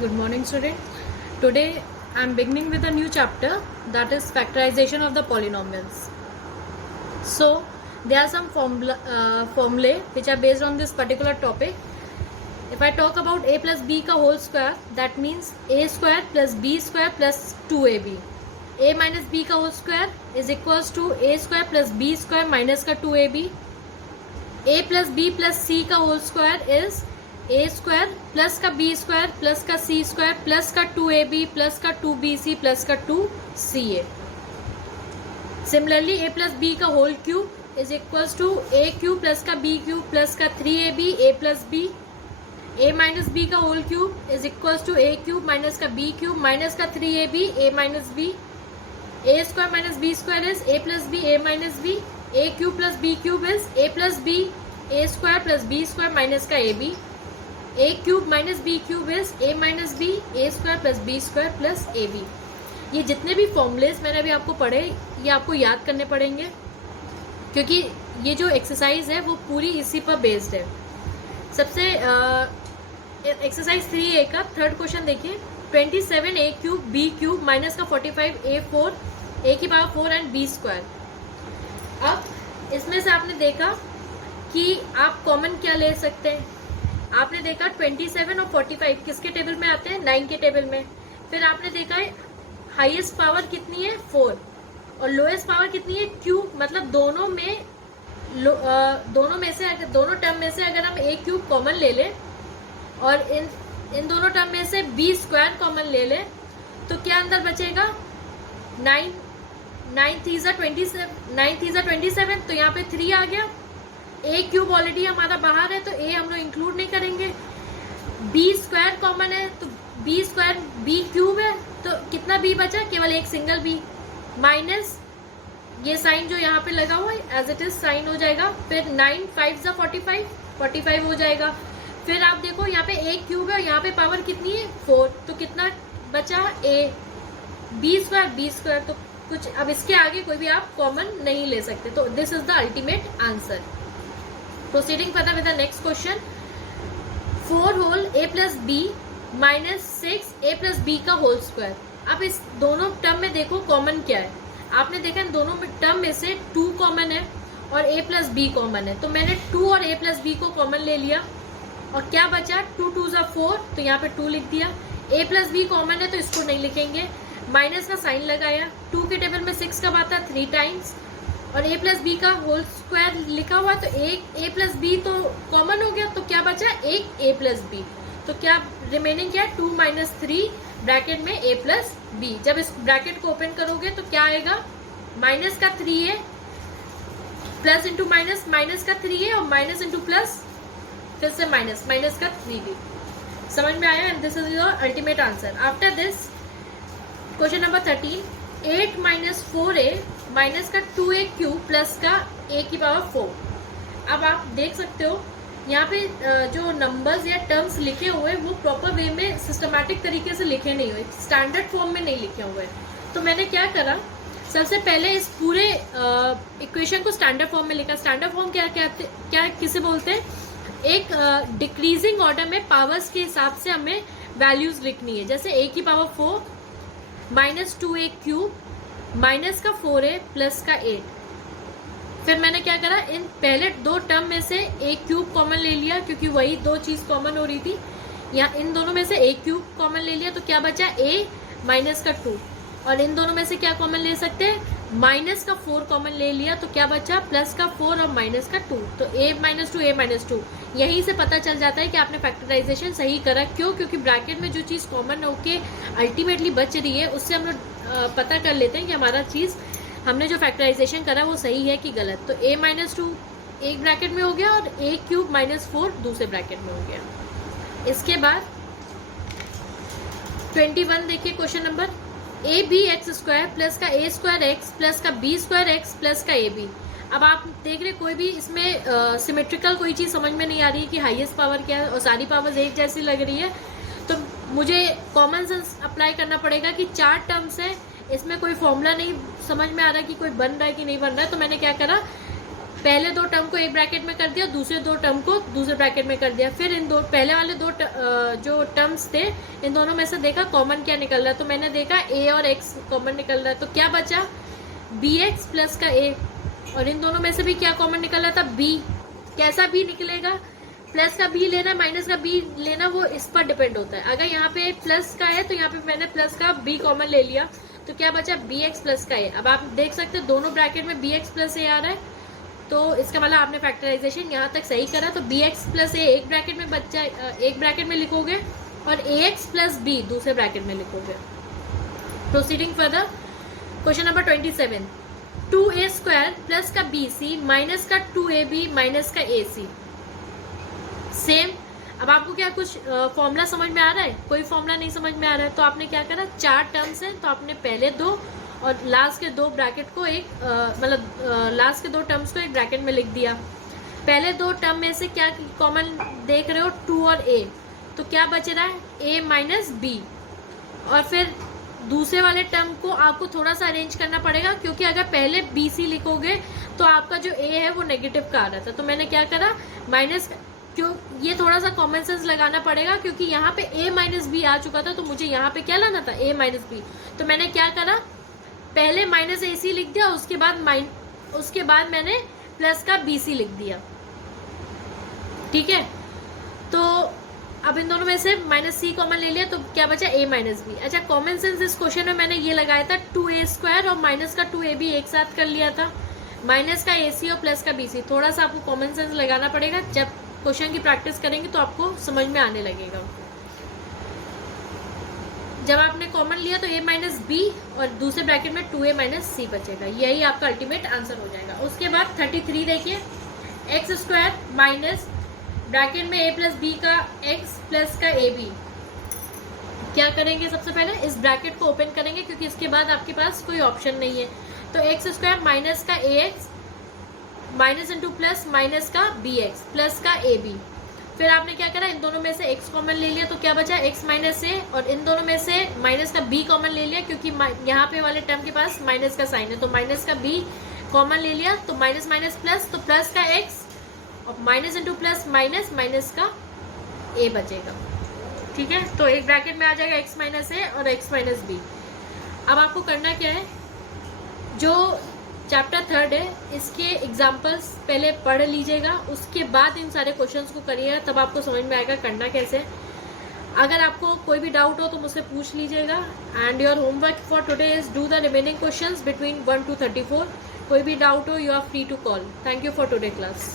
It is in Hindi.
Good morning, student. Today I am beginning with a new chapter, that is factorization of the polynomials. So there are some formulae which are based on this particular topic. If I talk about a plus b ka whole square, that means a square plus b square plus 2ab. A minus b ka whole square is equals to a square plus b square minus ka 2ab. A plus b plus c का whole square is a square plus का b स्क्वायर प्लस का c स्क्वायर प्लस का 2ab प्लस का 2bc प्लस का 2ca. Similarly a plus b का whole cube is equals to a cube plus का b क्यूब प्लस का 3ab a plus b. a minus b का whole cube is equals to a cube minus का b क्यूब माइनस का 3ab a minus b. a square minus b square is a plus b a minus b. a cube plus b cube is a plus b a square plus b square minus का ab. a cube minus b cube is a minus b a square plus b square plus ab. ये जितने भी फॉर्मूलेस मैंने अभी आपको पढ़े ये आपको याद करने पड़ेंगे, क्योंकि ये जो एक्सरसाइज है वो पूरी इसी पर बेस्ड है. सबसे एक्सरसाइज 3A का थर्ड क्वेश्चन देखिए. 27a cube b cube minus का 45a4 a की पावर 4 एंड b स्क्वायर. अब इसमें से आपने देखा कि आप कॉमन क्या ले सकते हैं. आपने देखा 27 और 45 किसके टेबल में आते हैं, 9 के टेबल में. फिर आपने देखा है हाईएस्ट पावर कितनी है 4 और लोएस्ट पावर कितनी है क्यूब. मतलब दोनों दोनों टर्म में से अगर हम a क्यूब कॉमन ले लें और इन दोनों टर्म में से b स्क्वायर कॉमन ले लें तो क्या अंदर बचेगा 9 थीजा 27. तो यहाँ पे 3 आ गया. a क्यूब ऑलरेडी हमारा बाहर है तो a हम लोग इंक्लूड नहीं करेंगे. b स्क्वायर कॉमन है तो b स्क्वायर b क्यूब है तो कितना b बचा, केवल एक सिंगल b माइनस ये साइन जो यहाँ पे लगा हुआ है एज इट इज साइन हो जाएगा. फिर 9 5 जा 45 हो जाएगा. फिर आप देखो यहाँ पे a क्यूब है और यहाँ पे पावर कितनी है 4 तो कितना बचा a. b स्क्वायर तो कुछ अब इसके आगे कोई भी आप कॉमन नहीं ले सकते. तो this is the ultimate answer. Proceeding further with the next question. 4 whole a plus b minus 6 a plus b का होल स्क्वायर. अब इस दोनों टर्म में देखो कॉमन क्या है. आपने देखा इन दोनों टर्म में से 2 कॉमन है और a प्लस b कॉमन है. तो मैंने 2 और a प्लस b को कॉमन ले लिया और क्या बचा 2 2 जा 4 तो यहाँ पे 2 लिख दिया. a प्लस b कॉमन है तो इसको नहीं लिखेंगे. माइनस का साइन लगाया. 2 के टेबल में 6 कब आता है 3 टाइम्स और a प्लस बी का होल स्क्वायर लिखा हुआ तो एक a प्लस बी तो कॉमन हो गया. तो क्या बचा एक a प्लस बी. तो क्या रिमेनिंग क्या है 2 माइनस 3 ब्रैकेट में a प्लस बी. जब इस ब्रैकेट को ओपन करोगे तो क्या आएगा माइनस का 3a प्लस इंटू माइनस का 3a और माइनस इंटू प्लस फिर से माइनस का 3b. समझ में आया. And this is your ultimate answer. After this question number 13. 8 minus 4a minus का 2a क्यूब प्लस का a की पावर 4. अब आप देख सकते हो यहाँ पे जो नंबर्स या टर्म्स लिखे हुए वो प्रॉपर वे में सिस्टमैटिक तरीके से लिखे नहीं हुए, स्टैंडर्ड फॉर्म में नहीं लिखे हुए. तो मैंने क्या करा, सबसे पहले इस पूरे इक्वेशन को स्टैंडर्ड फॉर्म में लिखा. स्टैंडर्ड फॉर्म क्या किसे बोलते हैं, एक डिक्रीजिंग ऑर्डर में पावर्स के हिसाब से हमें वैल्यूज लिखनी है. जैसे a की power 4 minus 2a cube minus का 4a प्लस का 8. फिर मैंने क्या करा, इन पहले 2 टर्म में से a क्यूब कॉमन ले लिया क्योंकि वही 2 चीज कॉमन हो रही थी. यहाँ इन दोनों में से a क्यूब कॉमन ले लिया तो क्या बचा a माइनस का 2. और इन दोनों में से क्या कॉमन ले सकते हैं, माइनस का 4 कॉमन ले लिया तो क्या बचा प्लस का 4 और माइनस का 2. तो a माइनस 2 यहीं से पता चल जाता है कि आपने फैक्टराइजेशन सही करा. क्यों, क्योंकि ब्रैकेट में जो चीज़ कॉमन होके अल्टीमेटली बच रही है उससे हम लोग पता कर लेते हैं कि हमारा चीज़ हमने जो फैक्टराइजेशन करा वो सही है कि गलत. तो a माइनस 2 एक ब्रैकेट में हो गया और a क्यूब माइनस 4 दूसरे ब्रैकेट में हो गया. इसके बाद 21 देखिए question number. A b x square plus का a स्क्वायर एक्स प्लस का b स्क्वायर एक्स प्लस का ए बी. अब आप देख रहे कोई भी इसमें सिमेट्रिकल कोई चीज़ समझ में नहीं आ रही है कि हाईएस्ट पावर क्या है और सारी पावर्स एक जैसी लग रही है. तो मुझे कॉमन सेंस अप्लाई करना पड़ेगा कि 4 टर्म्स है, इसमें कोई फॉर्मूला नहीं समझ में आ रहा कि कोई बन रहा है कि नहीं बन रहा है. तो मैंने क्या करा, पहले दो टर्म को एक ब्रैकेट में कर दिया, दूसरे दो टर्म को दूसरे ब्रैकेट में कर दिया, फिर इन दो पहले वाले दो जो टर्म्स थे इन दोनों में से देखा कॉमन क्या निकल रहा है, तो मैंने देखा a और x कॉमन निकल रहा है, तो क्या बचा bx प्लस का a, और इन दोनों में से भी क्या कॉमन निकल रहा था b, कैसा b निकलेगा, प्लस का b लेना माइनस का b लेना, वो इस पर डिपेंड होता है। अगर यहाँ पे प्लस का है तो यहाँ पे मैंने प्लस का b कॉमन ले लिया, तो क्या बचा bx प्लस का a। अब आप देख सकते हैं दोनों ब्रैकेट में bx प्लस a आ रहा है, तो इसका मतलब आपने फैक्टराइजेशन यहाँ तक सही करा, तो bx प्लस a एक ब्रैकेट में बच जाए, एक ब्रैकेट में लिखोगे और ax प्लस b दूसरे ब्रैकेट में लिखोगे। Proceeding further, question number 27, 2a square plus का bc माइनस का 2ab माइनस का ac। सेम, अब आपको क्या कुछ फॉर्मूला समझ में आ रहा है, कोई फॉर्मूला नहीं समझ में आ रहा है, तो आपने क्या करा, चार टर्म्स हैं तो आपने पहले दो और लास्ट के दो ब्रैकेट को एक मतलब लास्ट के दो टर्म्स को एक ब्रैकेट में लिख दिया। पहले दो टर्म में से क्या कॉमन देख रहे हो, 2 और a, तो क्या बच रहा है a माइनस b, और फिर दूसरे वाले टर्म को आपको थोड़ा सा अरेंज करना पड़ेगा, क्योंकि अगर पहले bc लिखोगे तो आपका जो a है वो नेगेटिव का आ रहा था, तो मैंने क्या करा माइनस, क्यों ये थोड़ा सा कॉमन सेंस लगाना पड़ेगा, क्योंकि यहाँ पे a माइनस बी आ चुका था, तो मुझे यहाँ पे क्या लाना था a माइनस बी, तो मैंने क्या करा पहले माइनस ए सी लिख दिया, उसके बाद मैंने प्लस का बी सी लिख दिया। ठीक है, तो अब इन दोनों में से माइनस सी कॉमन ले लिया, तो क्या बचा a माइनस बी। अच्छा, कॉमन सेंस इस क्वेश्चन में मैंने ये लगाया था 2a स्क्वायर और माइनस का 2ab एक साथ कर लिया था, माइनस का ac और प्लस का bc। थोड़ा सा आपको कॉमन सेंस लगाना पड़ेगा, जब क्वेश्चन की प्रैक्टिस करेंगे तो आपको समझ में आने लगेगा। जब आपने कॉमन लिया तो a माइनस बी और दूसरे ब्रैकेट में 2a माइनस सी बचेगा, यही आपका अल्टीमेट आंसर हो जाएगा। उसके बाद 33 देखिए, एक्स स्क्वायर माइनस ब्रैकेट में a प्लस बी का x प्लस का ए बी। क्या करेंगे, सबसे पहले इस ब्रैकेट को ओपन करेंगे, क्योंकि इसके बाद आपके पास कोई ऑप्शन नहीं है, तो एक्स स्क्वायर माइनस का a x minus into plus minus का बी एक्स प्लस का ए बी। फिर आपने क्या करा, इन दोनों में से x कॉमन ले लिया, तो क्या बचा x माइनस ए, और इन दोनों में से माइनस का b कॉमन ले लिया, क्योंकि यहाँ पे वाले टर्म के पास माइनस का साइन है, तो माइनस का b कॉमन ले लिया, तो माइनस माइनस प्लस, तो प्लस का x और minus into plus minus minus का a बचेगा। ठीक है, तो एक ब्रैकेट में आ जाएगा x माइनस ए और x माइनस बी। अब आपको करना क्या है, जो चैप्टर 3 है इसके एग्जाम्पल्स पहले पढ़ लीजिएगा, उसके बाद इन सारे क्वेश्चंस को करिएगा, तब आपको समझ में आएगा करना कैसे। अगर आपको कोई भी डाउट हो तो मुझसे पूछ लीजिएगा। And your homework for today is do the remaining questions between 1 to 34। कोई भी डाउट हो you are free to call. Thank you for today class.